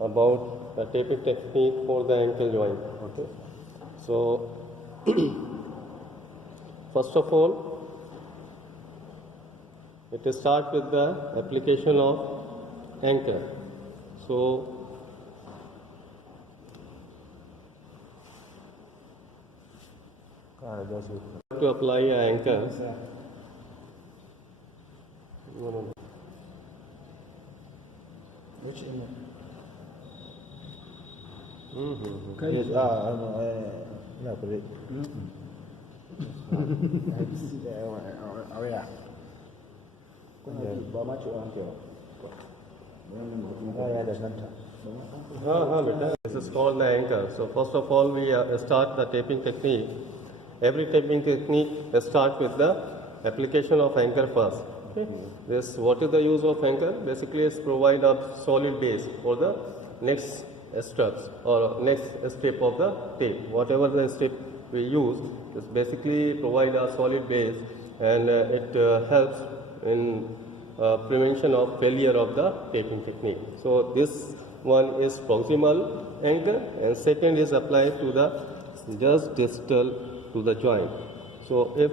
about the taping technique for the ankle joint. Okay. So first of all, it starts with the application of anchor. So to apply an anchor, which email? Yes, no, but it. This is called the anchor. So first of all, we start the taping technique. Every taping technique starts with the application of anchor first. Okay. This, what is the use of anchor? Basically, it's provide a solid base for the next steps or next step of the tape. Whatever the step we use, is basically provide a solid base, and it helps in prevention of failure of the taping technique. So this one is proximal anchor, and second is applied to the just distal to the joint. So if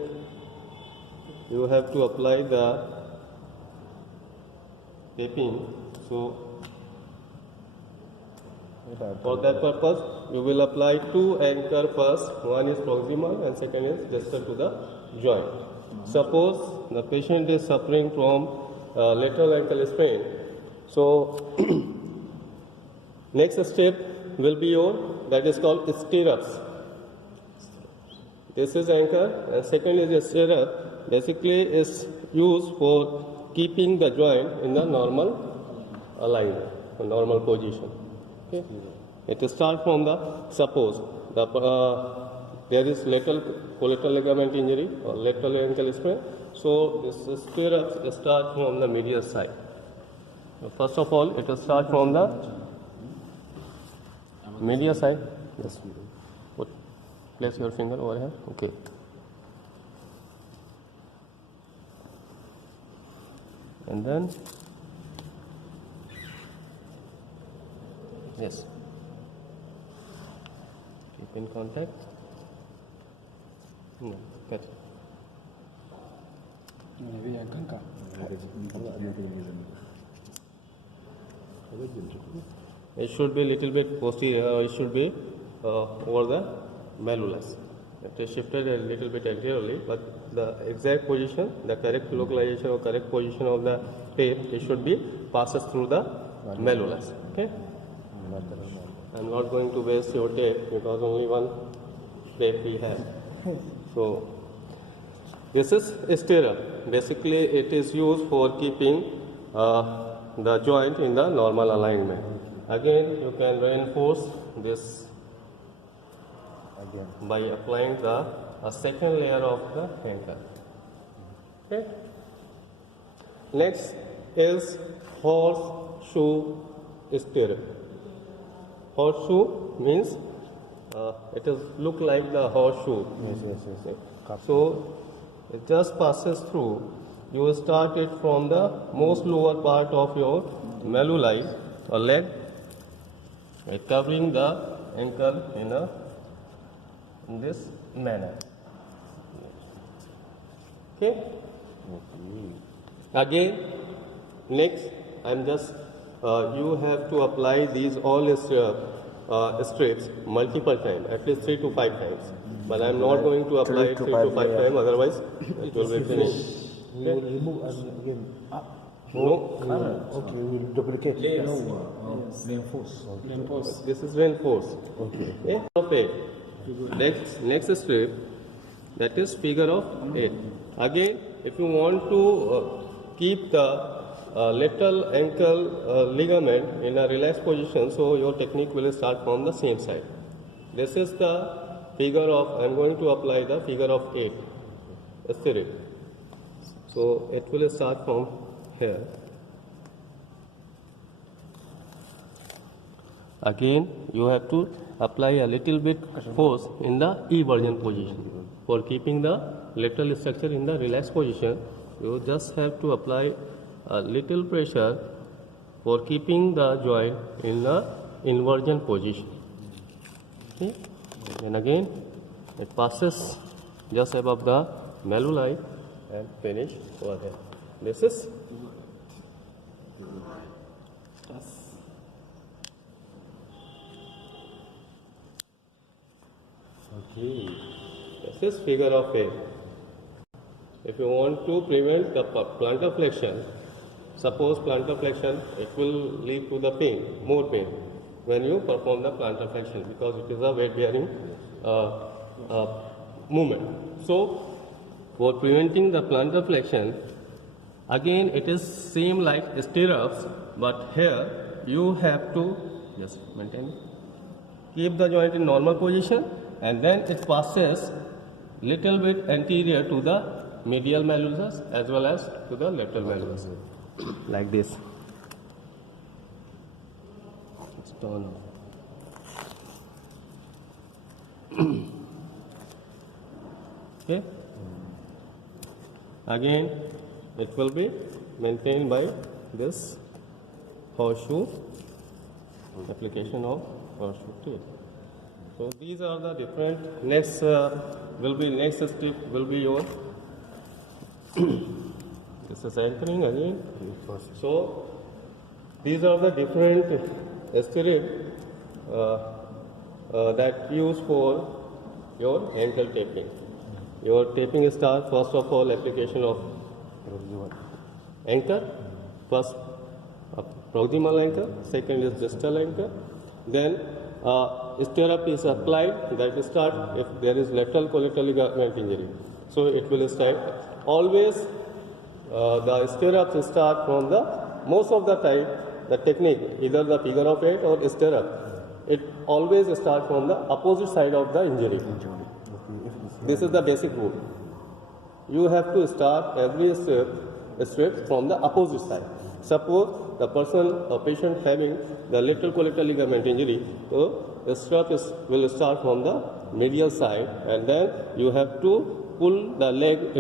you have to apply the taping, so for that purpose you will apply two anchor first. One is proximal and second is distal to the joint. Suppose the patient is suffering from lateral ankle sprain. So next step will be your, that is called stirrups. This is anchor and second is a stirrup. Basically is used for keeping the joint in the normal alignment, normal position. Okay. It starts from the, suppose the there is lateral collateral ligament injury or lateral ankle sprain. So this stirrups start from the medial side. So first of all, it will start from the medial side. Yes. Put, place your finger over here. Okay. And then yes. Keep in contact. No, cut. It should be a little bit posterior, it should be over the malleolus. It is shifted a little bit anteriorly, but the exact position, the correct localization or correct position of the tape, it should be passes through the malleolus. Okay? I am not going to waste your tape because only one tape we have. So this is a stirrup. Basically, it is used for keeping the joint in the normal alignment. Again, you can reinforce this by applying a second layer of the anchor. Okay. Next is horseshoe stirrup. Horseshoe means it is look like the horseshoe. Yes. So it just passes through. You will start it from the most lower part of your malleoli or leg, covering the ankle in this manner. Okay. Again, next I'm just you have to apply these all strips multiple times, at least 3 to 5 times. But I am not going to apply it 3 to 5 times, otherwise it will be finished. We will remove again. No. Okay, we will duplicate. Reinforce. This is reinforced. Okay. Of 8. Next strip, that is figure of 8. Again, if you want to keep the lateral ankle ligament in a relaxed position, so your technique will start from the same side. This is the figure of, I am going to apply the figure of 8 stirrup. So it will start from here. Again, you have to apply a little bit force in the eversion position. For keeping the lateral structure in the relaxed position, you just have to apply a little pressure for keeping the joint in the inversion position. Okay. And again, it passes just above the malleoli and finish over here. This is Okay. this is figure of 8. If you want to prevent the plantar flexion, suppose plantar flexion, it will lead to the pain, more pain, when you perform the plantar flexion because it is a weight bearing movement. So, for preventing the plantar flexion, again it is same like stirrups, but here you have to just maintain, keep the joint in normal position, and then it passes little bit anterior to the medial malleolus as well as to the lateral malleolus, like this. Let's turn off. Okay. Again, it will be maintained by this horseshoe application of horseshoe tape. So these are the different. Next step will be your this is anchoring again. So these are the different stirrup that use for your ankle taping. Your taping starts first of all application of anchor. First proximal anchor, second is distal anchor. Then stirrup is applied, that start if there is lateral collateral ligament injury. So it will start. Always the stirrups start from the, most of the time, the technique, either the figure of 8 or stirrup, it always start from the opposite side of the injury. This is the basic rule. You have to start every strip from the opposite side. Suppose the person or patient having the lateral collateral ligament injury, so the strap will start from the medial side, and then you have to pull the leg in